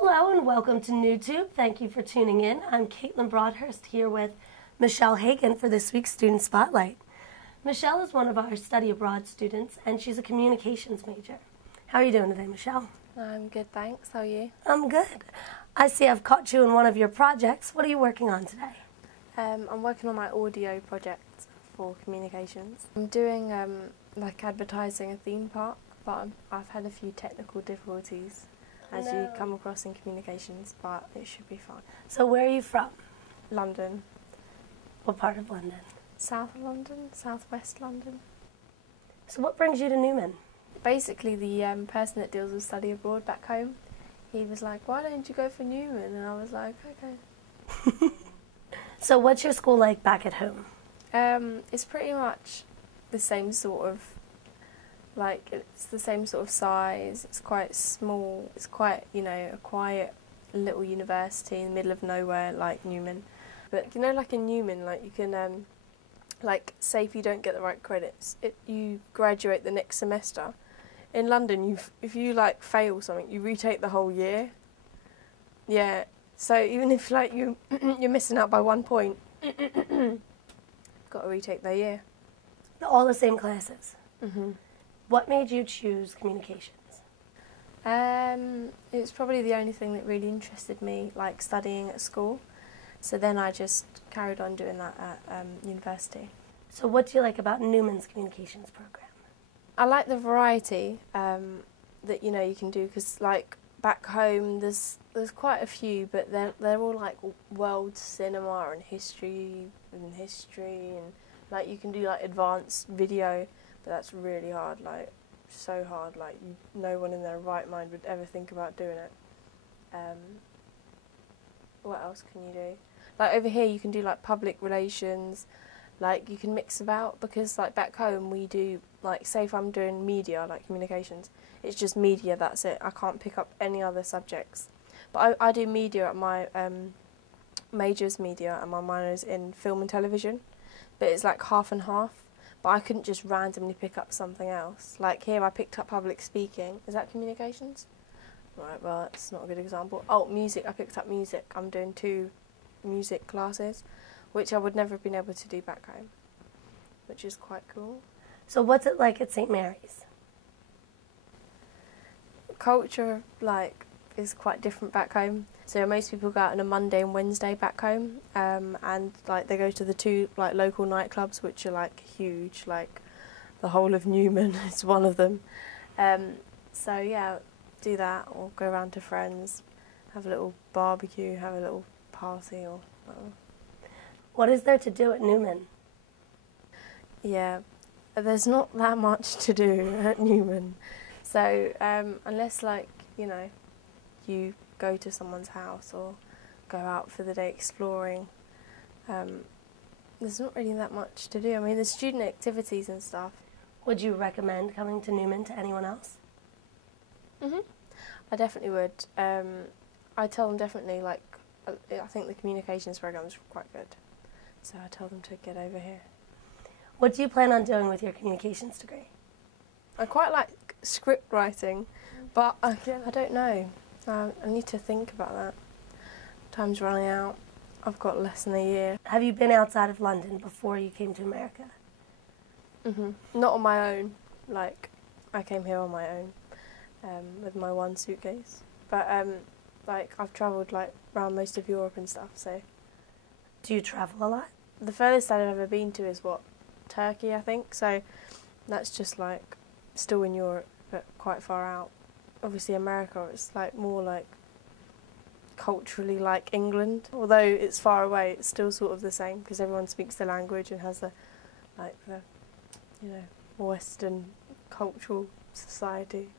Hello and welcome to NewTube. Thank you for tuning in. I'm Kaitlyn Broadhurst here with Michelle Hagen for this week's Student Spotlight. Michelle is one of our study abroad students and she's a communications major. How are you doing today, Michelle? I'm good, thanks. How are you? I'm good. I see I've caught you in one of your projects. What are you working on today? I'm working on my audio project for communications. I'm doing like advertising a theme park, but I've had a few technical difficulties as you come across in communications, but it should be fine. So where are you from? London. What part of London? South London, southwest London. So what brings you to Neumann? Basically the person that deals with study abroad back home, he was like, why don't you go for Neumann? And I was like, okay. So what's your school like back at home? It's pretty much the same sort of, it's the same sort of size. It's quite small. It's quite, a quiet little university in the middle of nowhere like Neumann. But, like in Neumann, you can, say if you don't get the right credits, you graduate the next semester. In London, if you, fail something, you retake the whole year. Yeah. So even if, you're missing out by 1 point, got to retake the year. All the same classes? Mm-hmm. What made you choose communications? It's probably the only thing that really interested me, studying at school. So then I just carried on doing that at university. So what do you like about Neumann's communications program? I like the variety that you can do, because back home there's quite a few, but they're all world cinema and history, and you can do advanced video. But that's really hard, so hard, no one in their right mind would ever think about doing it. What else can you do? Over here you can do public relations, you can mix about, because back home we do, say if I'm doing media, communications, it's just media, that's it. I can't pick up any other subjects. But I do media at my major's media and my minor's in film and television, but it's half and half. But I couldn't just randomly pick up something else. Here I picked up public speaking. Is that communications? Right, well, that's not a good example. Oh, music. I picked up music. I'm doing 2 music classes, which I would never have been able to do back home, which is quite cool. So what's it like at St. Mary's? Culture, is quite different back home. So most people go out on a Monday and Wednesday back home, and they go to the 2 local nightclubs, which are huge, the whole of Neumann is one of them. So yeah, do that, or go around to friends, have a little barbecue, have a little party, or whatever. What is there to do at Neumann? Yeah, there's not that much to do at Neumann. So unless you go to someone's house or go out for the day exploring, there's not really that much to do. I mean, there's student activities and stuff. Would you recommend coming to Neumann to anyone else? Mhm. I definitely would. I tell them definitely, I think the communications program is quite good, so I tell them to get over here. What do you plan on doing with your communications degree? I quite like script writing, but I don't know. I need to think about that. Time's running out. I've got less than a year. Have you been outside of London before you came to America? Mhm. Not on my own. I came here on my own, with my 1 suitcase. But I've travelled around most of Europe and stuff. So. Do you travel a lot? The furthest I've ever been to is Turkey, I think. So that's just still in Europe, but quite far out. Obviously America, it's more culturally like England. Although it's far away, it's still sort of the same, because everyone speaks the language and has the Western cultural society.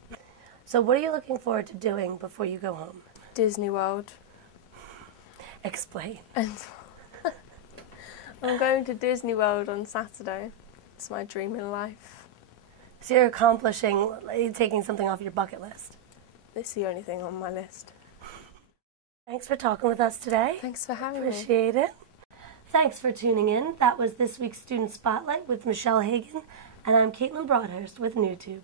So what are you looking forward to doing before you go home? Disney World. Explain. And I'm going to Disney World on Saturday. It's my dream in life. So you're accomplishing, taking something off your bucket list. It's the only thing on my list. Thanks for talking with us today. Thanks for having me. Appreciate it. Thanks for tuning in. That was this week's Student Spotlight with Michelle Hagen, and I'm Kaitlyn Broadhurst with NewTube.